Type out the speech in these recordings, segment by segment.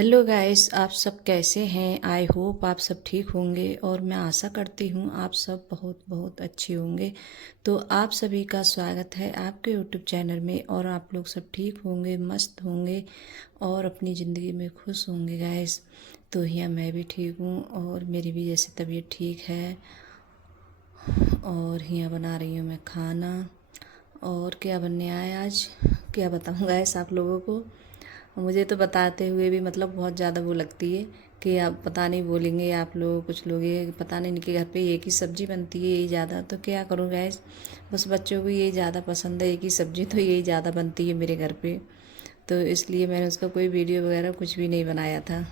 Hello guys, आप सब कैसे हैं। आई होप आप सब ठीक होंगे और मैं आशा करती हूँ आप सब बहुत बहुत अच्छे होंगे। तो आप सभी का स्वागत है आपके यूट्यूब चैनल में और आप लोग सब ठीक होंगे, मस्त होंगे और अपनी ज़िंदगी में खुश होंगे गाइस। तो यहाँ मैं भी ठीक हूँ और मेरी भी जैसे तबीयत ठीक है। और यहाँ बना रही हूँ मैं खाना। और क्या बनने आया आज, क्या बताऊँ गाइस आप लोगों को। मुझे तो बताते हुए भी मतलब बहुत ज़्यादा वो लगती है कि आप पता नहीं बोलेंगे आप लोग, कुछ लोग ये पता नहीं इनके घर पे एक ही सब्ज़ी बनती है यही ज़्यादा। तो क्या करूँ गैस, बस बच्चों को यही ज़्यादा पसंद है, एक ही सब्ज़ी तो यही ज़्यादा बनती है मेरे घर पे। तो इसलिए मैंने उसका कोई वीडियो वगैरह कुछ भी नहीं बनाया था।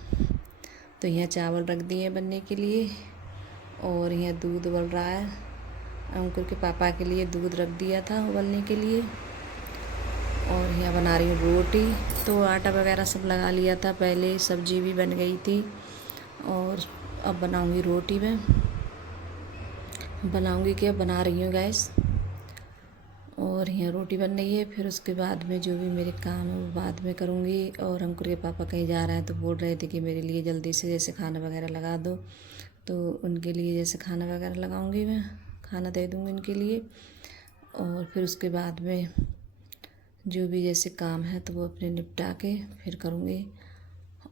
तो यहाँ चावल रख दिए बनने के लिए और यहाँ दूध उबल रहा है। अंकुर के पापा के लिए दूध रख दिया था उबलने के लिए। और यहाँ बना रही हूँ रोटी। तो आटा वगैरह सब लगा लिया था पहले, सब्जी भी बन गई थी। और अब बनाऊँगी रोटी। मैं बनाऊँगी क्या, बना रही हूँ गैस। और यहाँ रोटी बन रही है, फिर उसके बाद में जो भी मेरे काम है वो बाद में करूँगी। और अंकुर के पापा कहीं जा रहे हैं तो बोल रहे थे कि मेरे लिए जल्दी से जैसे खाना वगैरह लगा दो। तो उनके लिए जैसे खाना वगैरह लगाऊँगी, मैं खाना दे दूँगी उनके लिए। और फिर उसके बाद में जो भी जैसे काम है तो वो अपने निपटा के फिर करूँगी।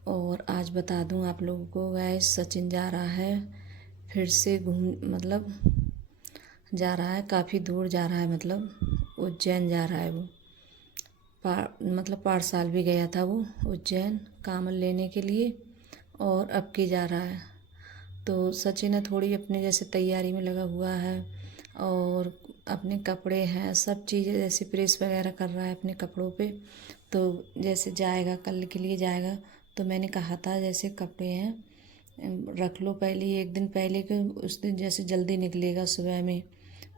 और आज बता दूँ आप लोगों को गैस, सचिन जा रहा है फिर से घूम, मतलब जा रहा है काफ़ी दूर जा रहा है, मतलब उज्जैन जा रहा है वो। मतलब पाठशाल भी गया था वो उज्जैन काम लेने के लिए और अब की जा रहा है। तो सचिन है थोड़ी अपने जैसे तैयारी में लगा हुआ है और अपने कपड़े हैं सब चीज़ें जैसे प्रेस वगैरह कर रहा है अपने कपड़ों पे। तो जैसे जाएगा कल के लिए जाएगा, तो मैंने कहा था जैसे कपड़े हैं रख लो पहले ही, एक दिन पहले के, उस दिन जैसे जल्दी निकलेगा सुबह में।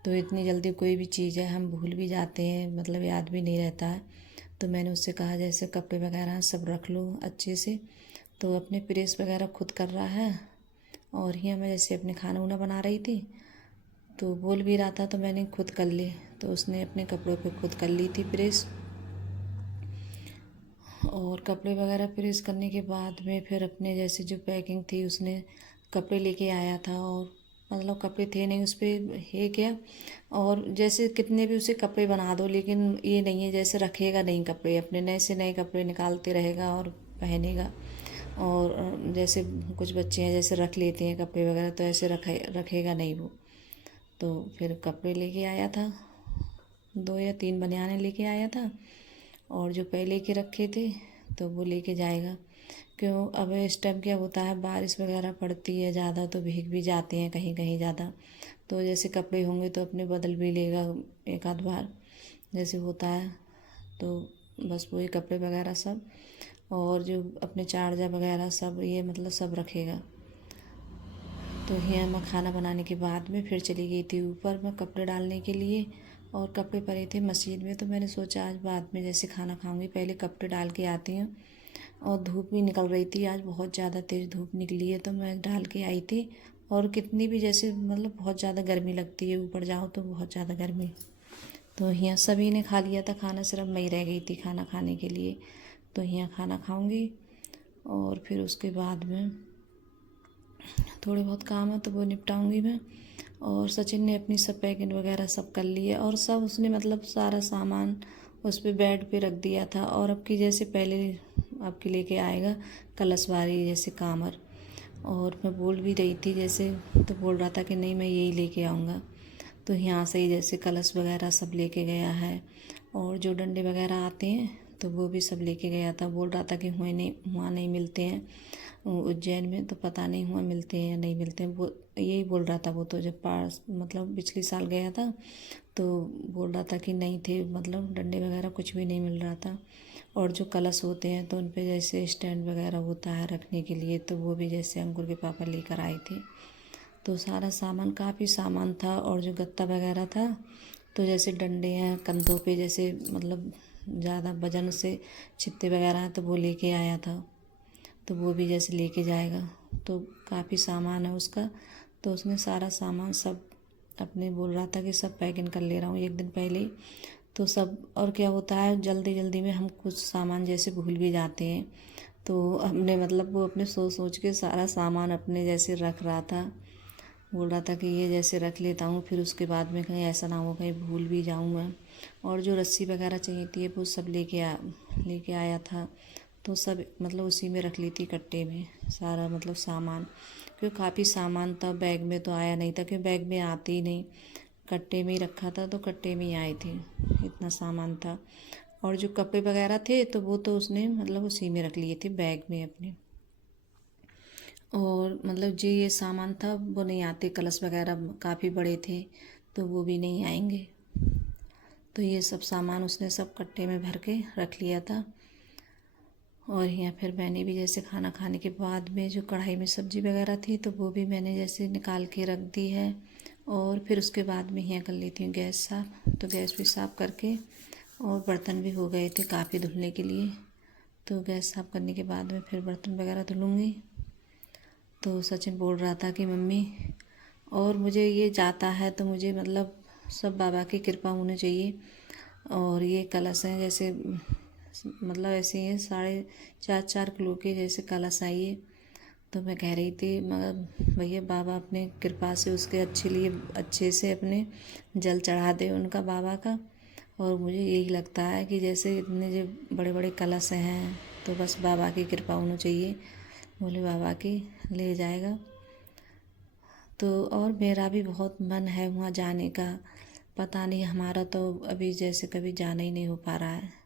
तो इतनी जल्दी कोई भी चीज़ है हम भूल भी जाते हैं, मतलब याद भी नहीं रहता है। तो मैंने उससे कहा जैसे कपड़े वगैरह सब रख लो अच्छे से। तो अपने प्रेस वगैरह खुद कर रहा है। और यहाँ मैं जैसे अपने खाना वाना बना रही थी तो बोल भी रहा था तो मैंने खुद कर ली। तो उसने अपने कपड़ों पे खुद कर ली थी प्रेस। और कपड़े वगैरह प्रेस करने के बाद में फिर अपने जैसे जो पैकिंग थी उसने कपड़े लेके आया था। और मतलब कपड़े थे नहीं उस पर है क्या। और जैसे कितने भी उसे कपड़े बना दो लेकिन ये नहीं है जैसे रखेगा नहीं कपड़े, अपने नए से नए कपड़े निकालते रहेगा और पहनेगा। और जैसे कुछ बच्चे हैं जैसे रख लेते हैं कपड़े वगैरह, तो ऐसे रखेगा नहीं वो। तो फिर कपड़े लेके आया था, 2 या 3 बनियानें लेके आया था। और जो पहले के रखे थे तो वो लेके जाएगा। क्यों, अब इस टाइम क्या होता है बारिश वगैरह पड़ती है ज़्यादा तो भीग भी जाते हैं कहीं कहीं ज़्यादा। तो जैसे कपड़े होंगे तो अपने बदल भी लेगा एक आध बार जैसे होता है। तो बस वही कपड़े वगैरह सब और जो अपने चार्जर वगैरह सब ये मतलब सब रखेगा। तो यहाँ मैं खाना बनाने के बाद में फिर चली गई थी ऊपर मैं कपड़े डालने के लिए। और कपड़े पड़े थे मशीन में, तो मैंने सोचा आज बाद में जैसे खाना खाऊंगी पहले कपड़े डाल के आती हूँ। और धूप भी निकल रही थी आज, बहुत ज़्यादा तेज़ धूप निकली है तो मैं डाल के आई थी। और कितनी भी जैसे मतलब बहुत ज़्यादा गर्मी लगती है, ऊपर जाओ तो बहुत ज़्यादा गर्मी। तो यहाँ सभी ने खा लिया था खाना, सिर्फ मैं ही रह गई थी खाना खाने के लिए। तो यहाँ खाना खाऊंगी और फिर उसके बाद में थोड़े बहुत काम है तो वो निपटाऊंगी मैं। और सचिन ने अपनी सब पैकिंग वगैरह सब कर ली है और सब उसने मतलब सारा सामान उस पे बेड पे रख दिया था। और अब की जैसे पहले अब की लेके आएगा कलशवारी जैसे कामर। और मैं बोल भी रही थी जैसे, तो बोल रहा था कि नहीं मैं यही लेके आऊँगा। तो यहाँ से ही जैसे कलश वगैरह सब लेके गया है। और जो डंडे वगैरह आते हैं तो वो भी सब लेके गया था। बोल रहा था कि वहाँ नहीं मिलते हैं उज्जैन में, तो पता नहीं हुआ मिलते हैं या नहीं मिलते हैं, वो यही बोल रहा था। वो तो जब पास मतलब पिछले साल गया था तो बोल रहा था कि नहीं थे, मतलब डंडे वगैरह कुछ भी नहीं मिल रहा था। और जो कलश होते हैं तो उन पे जैसे स्टैंड वगैरह होता है रखने के लिए, तो वो भी जैसे अंकुर के पापा लेकर आए थे। तो सारा सामान, काफ़ी सामान था। और जो गत्ता वगैरह था तो जैसे डंडे हैं कंधों पे जैसे मतलब ज़्यादा वजन से छित्ते वगैरह हैं तो वो लेके आया था। तो वो भी जैसे लेके जाएगा। तो काफ़ी सामान है उसका। तो उसने सारा सामान सब अपने बोल रहा था कि सब पैकिंग कर ले रहा हूँ एक दिन पहले ही। तो सब, और क्या होता है जल्दी जल्दी में हम कुछ सामान जैसे भूल भी जाते हैं। तो हमने मतलब वो अपने सोच सोच के सारा सामान अपने जैसे रख रहा था, बोल रहा था कि ये जैसे रख लेता हूँ, फिर उसके बाद में कहीं ऐसा ना हो कहीं भूल भी जाऊँ मैं। और जो रस्सी वगैरह चाहिए थी वो सब लेके आया था, तो सब मतलब उसी में रख ली थी कट्टे में सारा मतलब सामान, क्योंकि काफ़ी सामान था, बैग में तो आया नहीं था, क्योंकि बैग में आते ही नहीं, कट्टे में ही रखा था तो कट्टे में ही आए थे, इतना सामान था। और जो कपड़े वगैरह थे तो वो तो उसने मतलब उसी में रख लिए थे बैग में अपने। और मतलब जो ये सामान था वो नहीं आते, कलश वगैरह काफ़ी बड़े थे तो वो भी नहीं आएंगे। तो ये सब सामान उसने सब कट्टे में भर के रख लिया था। और यहाँ फिर मैंने भी जैसे खाना खाने के बाद में जो कढ़ाई में सब्ज़ी वगैरह थी तो वो भी मैंने जैसे निकाल के रख दी है। और फिर उसके बाद में यहाँ कर लेती हूँ गैस साफ़, तो गैस भी साफ़ करके, और बर्तन भी हो गए थे काफ़ी धुलने के लिए, तो गैस साफ़ करने के बाद में फिर बर्तन वगैरह धुलूँगी। तो सचिन बोल रहा था कि मम्मी, और मुझे ये जाता है तो मुझे मतलब सब बाबा की कृपा होनी चाहिए। और ये कलश हैं जैसे मतलब ऐसे ही 4.5 किलो के जैसे कलश आई है। तो मैं कह रही थी मगर भैया बाबा अपने कृपा से उसके अच्छे से अपने जल चढ़ा दे उनका बाबा का। और मुझे यही लगता है कि जैसे इतने जो बड़े बड़े कलश हैं तो बस बाबा की कृपा होनी चाहिए, भोले बाबा की ले जाएगा। तो और मेरा भी बहुत मन है वहाँ जाने का, पता नहीं हमारा तो अभी जैसे कभी जाना ही नहीं हो पा रहा है।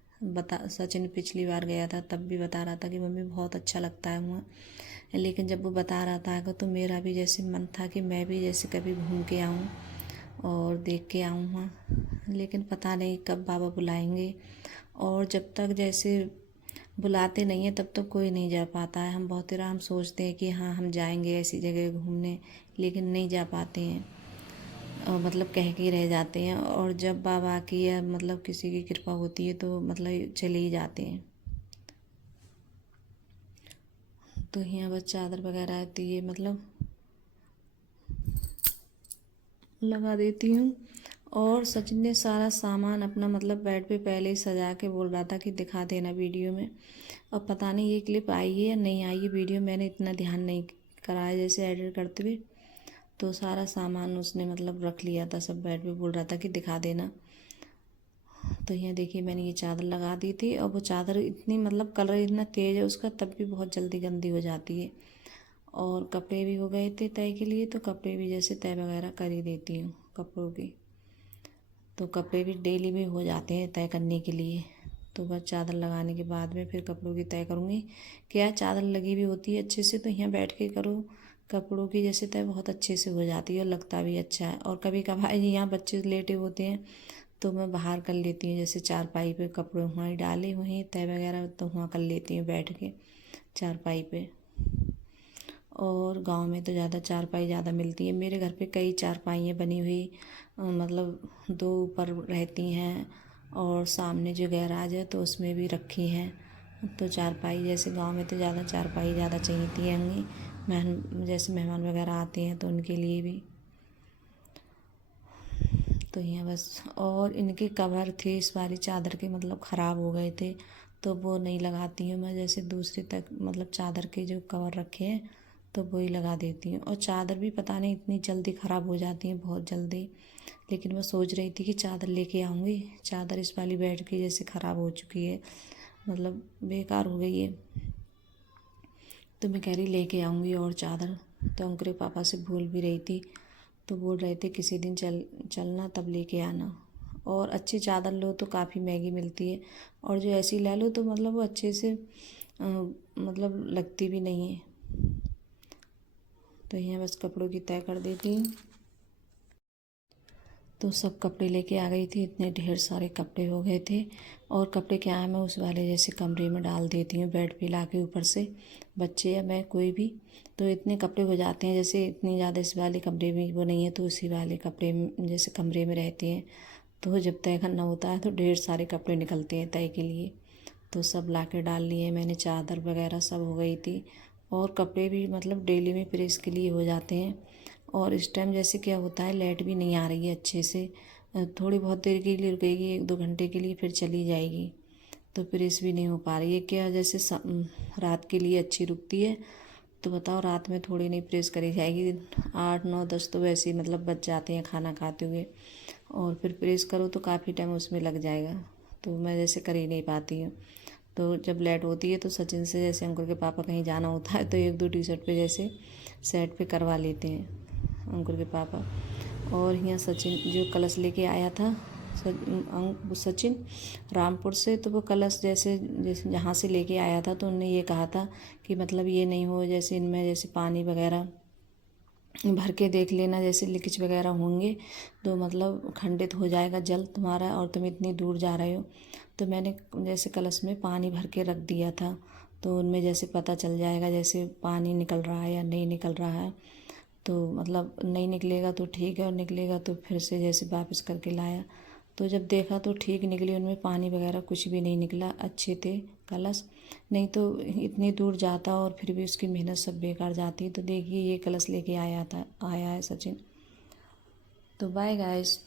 सचिन पिछली बार गया था तब भी बता रहा था कि मम्मी बहुत अच्छा लगता है वहाँ, लेकिन जब वो बता रहा था तो मेरा भी जैसे मन था कि मैं भी जैसे कभी घूम के आऊँ और देख के आऊँ वहाँ, लेकिन पता नहीं कब बाबा बुलाएंगे। और जब तक जैसे बुलाते नहीं हैं तब तक कोई नहीं जा पाता है। हम बहुत हम सोचते हैं कि हाँ हम जाएंगे ऐसी जगह घूमने, लेकिन नहीं जा पाते हैं, और मतलब कह के रह जाते हैं। और जब बाबा की या मतलब किसी की कृपा होती है तो मतलब चले ही जाते हैं। तो यहाँ बस चादर वगैरह आती है मतलब लगा देती हूँ। और सचिन ने सारा सामान अपना मतलब बेड पे पहले ही सजा के बोल रहा था कि दिखा देना वीडियो में। अब पता नहीं ये क्लिप आई है या नहीं आई है, वीडियो मैंने इतना ध्यान नहीं करा है जैसे एडिट करते हुए। तो सारा सामान उसने मतलब रख लिया था सब बेड पे, बोल रहा था कि दिखा देना। तो यहाँ देखिए मैंने ये चादर लगा दी थी, और वो चादर इतनी मतलब कलर इतना तेज़ है उसका, तब भी बहुत जल्दी गंदी हो जाती है। और कपड़े भी हो गए थे तय के लिए, तो कपड़े भी जैसे तय वगैरह कर ही देती हूँ कपड़ों की। तो कपड़े भी डेली में हो जाते हैं तय करने के लिए। तो बस चादर लगाने के बाद में फिर कपड़ों की तय करूँगी। क्या चादर लगी भी होती है अच्छे से, तो यहाँ बैठ के करो कपड़ों की जैसे तय बहुत अच्छे से हो जाती है और लगता भी अच्छा है। और कभी कभार यहाँ बच्चे लेटे होते हैं तो मैं बाहर कर लेती हूँ, जैसे चारपाई पे कपड़े वहाँ डाले हुए हैं तय वगैरह, तो वहाँ कर लेती हूँ बैठ के चारपाई पे। और गांव में तो ज़्यादा चारपाई ज़्यादा मिलती है, मेरे घर पे कई चारपाइयाँ बनी हुई मतलब 2 ऊपर रहती हैं, और सामने जो गैराज है तो उसमें भी रखी हैं। तो चारपाई जैसे गांव में तो ज़्यादा चारपाई ज़्यादा चाहिए होंगी, जैसे मेहमान वगैरह आते हैं तो उनके लिए भी। तो यहाँ बस, और इनके कवर थे इस वाली चादर के मतलब ख़राब हो गए थे, तो वो नहीं लगाती हूँ मैं, जैसे दूसरे तक मतलब चादर के जो कवर रखे हैं तो वही लगा देती हूँ। और चादर भी पता नहीं इतनी जल्दी ख़राब हो जाती है बहुत जल्दी, लेकिन मैं सोच रही थी कि चादर लेके आऊँगी। चादर इस वाली बेड की जैसे ख़राब हो चुकी है, मतलब बेकार हो गई है, तो मैं कह रही लेके आऊँगी और चादर। तो अंकुरे पापा से भूल भी रही थी, तो बोल रहे थे किसी दिन चलना तब लेके आना। और अच्छी चादर लो तो काफ़ी महंगी मिलती है, और जो ऐसी ले लो तो मतलब वो अच्छे से मतलब लगती भी नहीं है। तो यहाँ बस कपड़ों की तय कर देती हूँ। तो सब कपड़े लेके आ गई थी, इतने ढेर सारे कपड़े हो गए थे। और कपड़े क्या है मैं उस वाले जैसे कमरे में डाल देती हूँ बेड पे ला के ऊपर से, बच्चे या मैं कोई भी, तो इतने कपड़े हो जाते हैं। जैसे इतनी ज़्यादा इस वाले कमरे में वो नहीं है तो उसी वाले कपड़े में जैसे कमरे में रहते हैं, तो जब तय करना होता है तो ढेर सारे कपड़े निकलते हैं तय के लिए। तो सब ला के डाल लिए मैंने, चादर वगैरह सब हो गई थी। और कपड़े भी मतलब डेली में प्रेस के लिए हो जाते हैं। और इस टाइम जैसे क्या होता है लाइट भी नहीं आ रही है अच्छे से, थोड़ी बहुत देर के लिए रुकेगी 1-2 घंटे के लिए फिर चली जाएगी। तो प्रेस भी नहीं हो पा रही है। क्या जैसे रात के लिए अच्छी रुकती है, तो बताओ रात में थोड़ी नहीं प्रेस करी जाएगी। 8 9 10 तो वैसे ही मतलब बच जाते हैं खाना खाते हुए, और फिर प्रेस करो तो काफ़ी टाइम उसमें लग जाएगा। तो मैं जैसे कर ही नहीं पाती हूँ। तो जब लेट होती है तो सचिन से, जैसे अंकुर के पापा कहीं जाना होता है तो 1 2 टी शर्ट पे जैसे सेट पे करवा लेते हैं अंकुर के पापा। और यहाँ सचिन जो कलश लेके आया था सचिन रामपुर से, तो वो कलश जैसे जैसे जहाँ से लेके आया था तो उन्होंने ये कहा था कि मतलब ये नहीं हो जैसे इनमें जैसे पानी वगैरह भर के देख लेना, जैसे लीकेज वगैरह होंगे तो मतलब खंडित हो जाएगा जल तुम्हारा, और तुम इतनी दूर जा रहे हो। तो मैंने जैसे कलश में पानी भर के रख दिया था, तो उनमें जैसे पता चल जाएगा जैसे पानी निकल रहा है या नहीं निकल रहा है। तो मतलब नहीं निकलेगा तो ठीक है, और निकलेगा तो फिर से जैसे वापस करके लाया। तो जब देखा तो ठीक निकली, उनमें पानी वगैरह कुछ भी नहीं निकला, अच्छे थे कलश। नहीं तो इतनी दूर जाता और फिर भी उसकी मेहनत सब बेकार जाती। तो देखिए ये कलश लेके आया है सचिन। तो बाय गाइस।